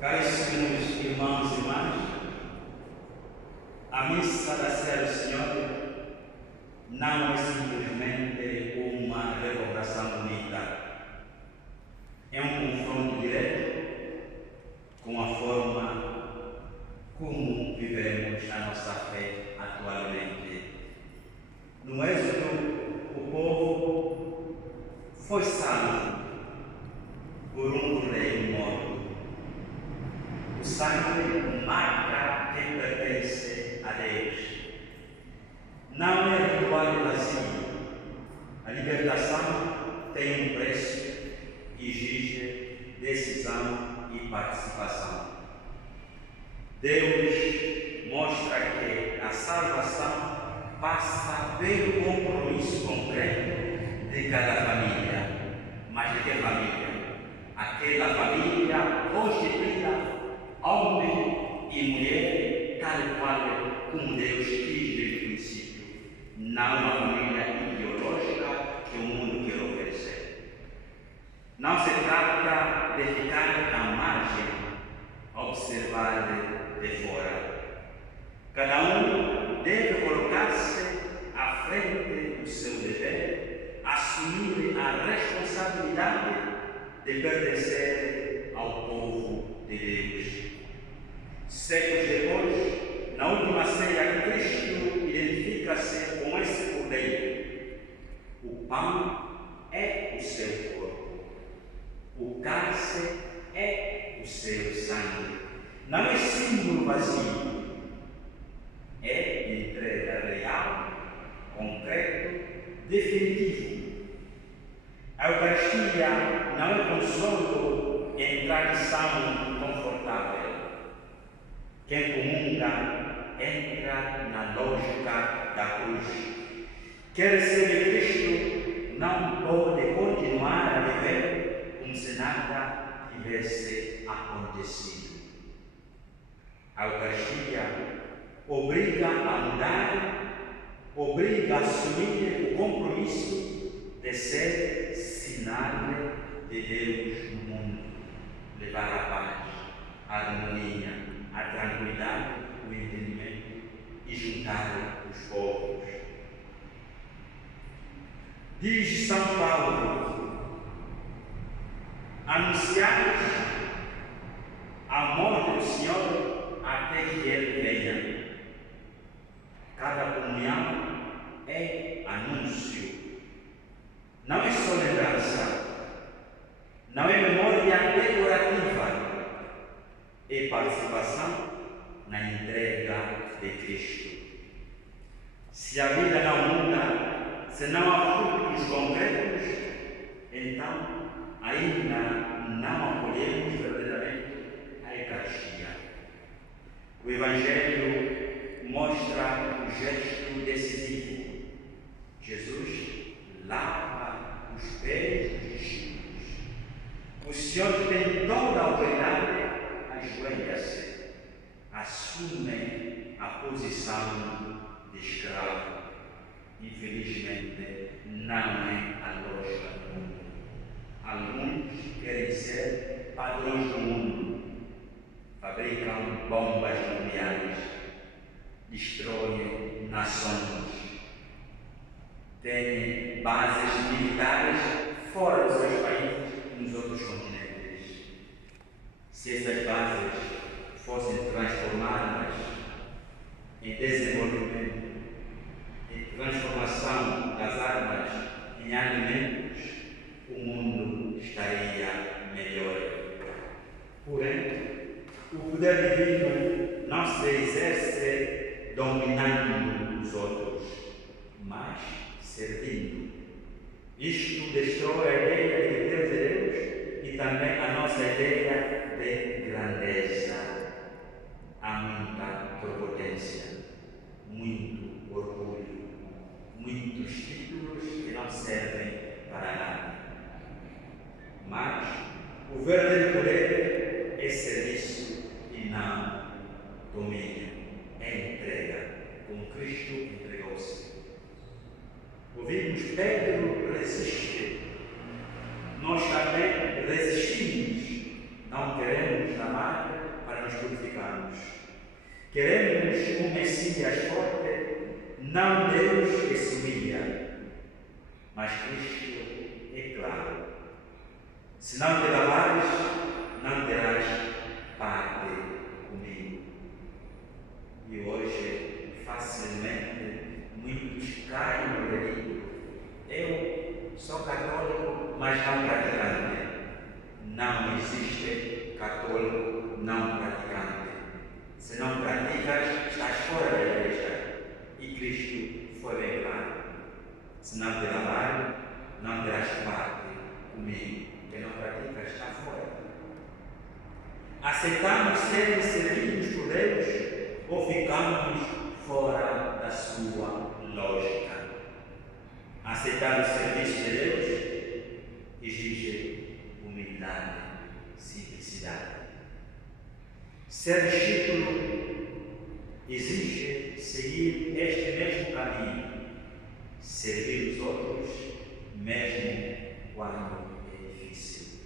Caríssimos irmãos e irmãs, a missa da Ceia do Senhor não é simplesmente uma revocação bonita, é um confronto direto com a forma como vivemos a nossa fé atualmente. No Êxodo, o povo foi salvo por um rei morto. O sangue marca quem pertence a Deus. Não é ritual vazio. A libertação tem um preço e exige decisão e participação. Deus mostra que a salvação passa pelo compromisso concreto de cada família. Mas de que família? Aquela família constituída homem e mulher, tal qual como Deus quis desde o princípio, não uma família ideológica que o mundo quer oferecer. Não se trata de ficar à margem, observar de fora. Cada um deve colocar-se à frente do seu dever, assumir a responsabilidade de pertencer ao povo de Deus. Séculos depois, na última ceia, Cristo identifica-se com esse cordeiro. O pão é o seu corpo, o cálice é o seu sangue. Não é símbolo vazio, é entrega real, concreto, definitivo. A Eucaristia não é consolo em tradição confortável. Quem comunga entra na lógica da cruz. Quem recebe Cristo não pode continuar a viver como se nada tivesse acontecido. A Eucaristia obriga a mudar, obriga a assumir o compromisso de ser sinal de Deus no mundo, levar a paz, a harmonia, a tranquilidade, o entendimento e juntar os povos. Diz São Paulo: anunciamos a morte do Senhor até que Ele venha. Cada comunhão é anúncio. Não é só lembrança, não é memória decorativa, é participação na entrega de Cristo. Se a vida não muda, se não há frutos concretos, então ainda não acolhemos verdadeiramente a Eucaristia. O Evangelho mostra o gesto decisivo. Jesus lava os pés dos discípulos. O Senhor tem toda a autoridade, ajoelha-se, assume a posição de escravo. Infelizmente, não é a lógica do mundo. Alguns querem ser padrões do mundo, fabricam bombas nucleares, destroem nações, têm bases militares fora dos seus países e nos outros continentes. Se essas bases fossem transformadas em desenvolvimento, em transformação das armas em alimentos, o mundo estaria melhor. Porém, o poder divino não se exerce dominando os outros, mas servindo. Isto destrói a ideia de que Deus é Deus e também a nossa ideia de grandeza. Há muita prepotência, muito orgulho, muitos títulos que não servem para nada. Mas o verdadeiro poder é serviço e não domínio, é entrega, como Cristo entregou-se. Ouvimos Pedro resiste, nós também resistimos, não queremos amar nos purificarmos. Queremos um Messias forte, não Deus que se humilha, mas Cristo é claro. Se não te lavares, não terás parte comigo. E hoje, facilmente, muitos caem no delírio. Eu sou católico, mas não praticante. Não existe católico não praticante. Se não praticas, estás fora da igreja. E Cristo foi bem claro. Se não te lavar, não terás parte comigo. Quem não pratica está fora. Aceitamos ser servidos por Deus ou ficamos fora da sua lógica? Aceitar o serviço de Deus exige humildade, simplicidade. Ser discípulo exige seguir este mesmo caminho, servir os outros, mesmo quando é difícil.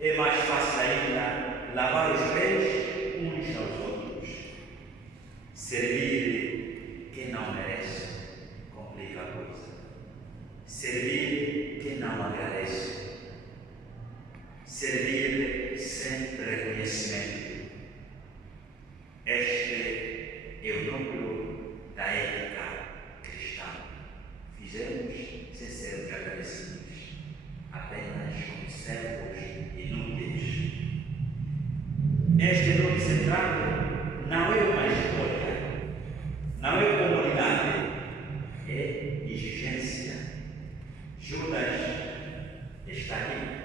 É mais fácil ainda lavar os pés uns aos outros. Servir quem não merece complica a coisa. Servir quem não agradece. Servir sem reconhecimento. Este é o núcleo da ética cristã. Fizemos sem sermos agradecidos, apenas como servos inúteis. Este núcleo central não é uma escolha, não é comunidade, é exigência. Judas está aqui.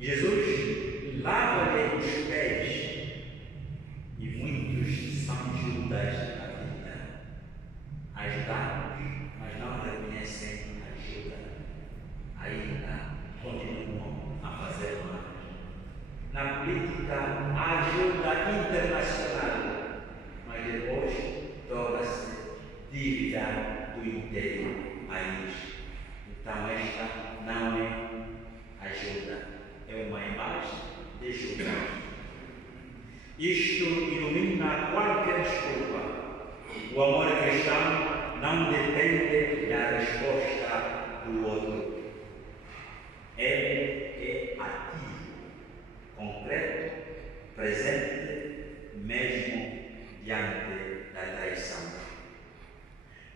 Jesus lava-lhe os pés e muitos são Judas na vida. Ajudamos, mas não reconhecem a ajuda. Ainda continuam a fazer mal. Na política, há ajuda internacional, mas depois torna-se dívida do inteiro país. Então esta não é ajuda, é uma imagem de Judas. Isto ilumina qualquer desculpa. O amor cristão não depende da resposta do outro. Ele é ativo, concreto, presente, mesmo diante da traição.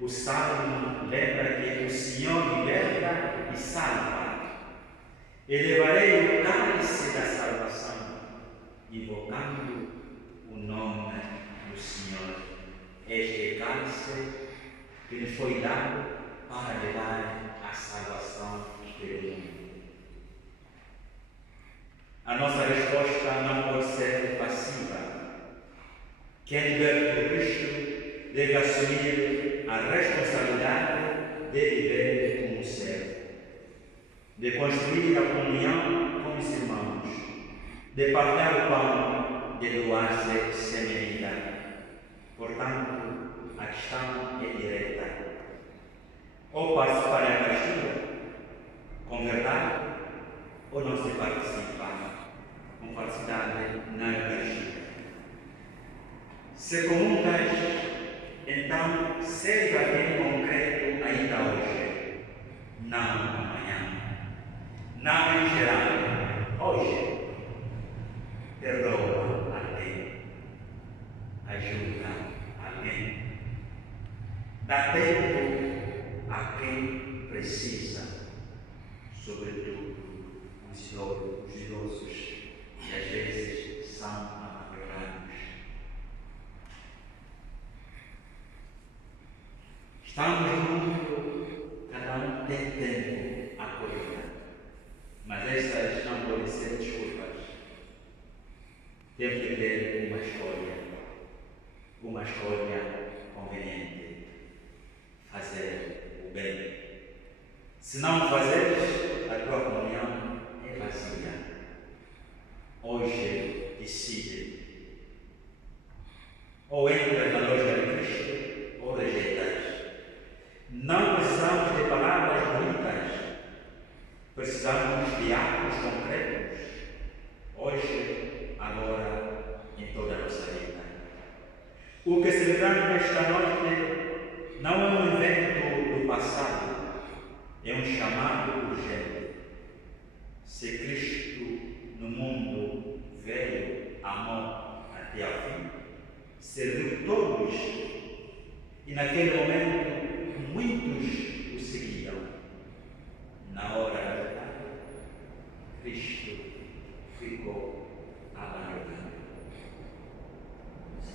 O Salmo lembra que o Senhor liberta e salva. Elevarei o cálice da salvação, invocando o nome do Senhor. Este cálice que nos foi dado para levar a salvação pelo mundo. A nossa resposta não pode ser passiva. Quem liberta por Cristo deve assumir a responsabilidade de viver como servo, de construir a comunhão com os irmãos, de partilhar o pão, de doar-se sem medida. Portanto, a questão é direta. Ou participar da Eucaristia, com verdade, ou não se participa com falsidade na Eucaristia. Se comungas, então seja alguém concreto ainda hoje, não amanhã, não em geral, hoje. Perdoa alguém, ajuda alguém, dá tempo a quem precisa, sobretudo os idosos, que às vezes são abandonados. Estamos no mundo, cada um tem tempo a cuidar, mas essas não podem ser desculpas. Temos que ter uma escolha conveniente, fazer o bem. Se não fazeres, a tua comunhão é vazia. Hoje decide. Ou entras na lógica de Cristo, ou rejeitas. Não precisamos de palavras bonitas, precisamos de atos concretos. Hoje, agora, celebramos esta noite não é um evento do passado, é um chamado urgente. Se Cristo no mundo veio, amou até a fim, serviu todos, e naquele momento muitos o seguiam. Na hora da verdade, Cristo ficou abandonado.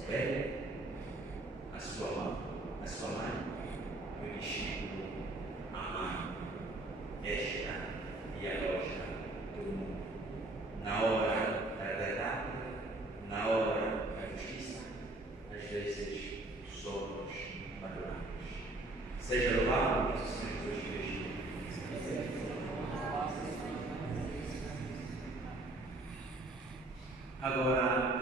Ele, a sua mãe, e o discípulo, a mãe, esta e a loja do mundo. Na hora da verdade, na hora da justiça, às vezes somos abandonados. Seja louvado nosso Senhor Jesus Cristo. Agora,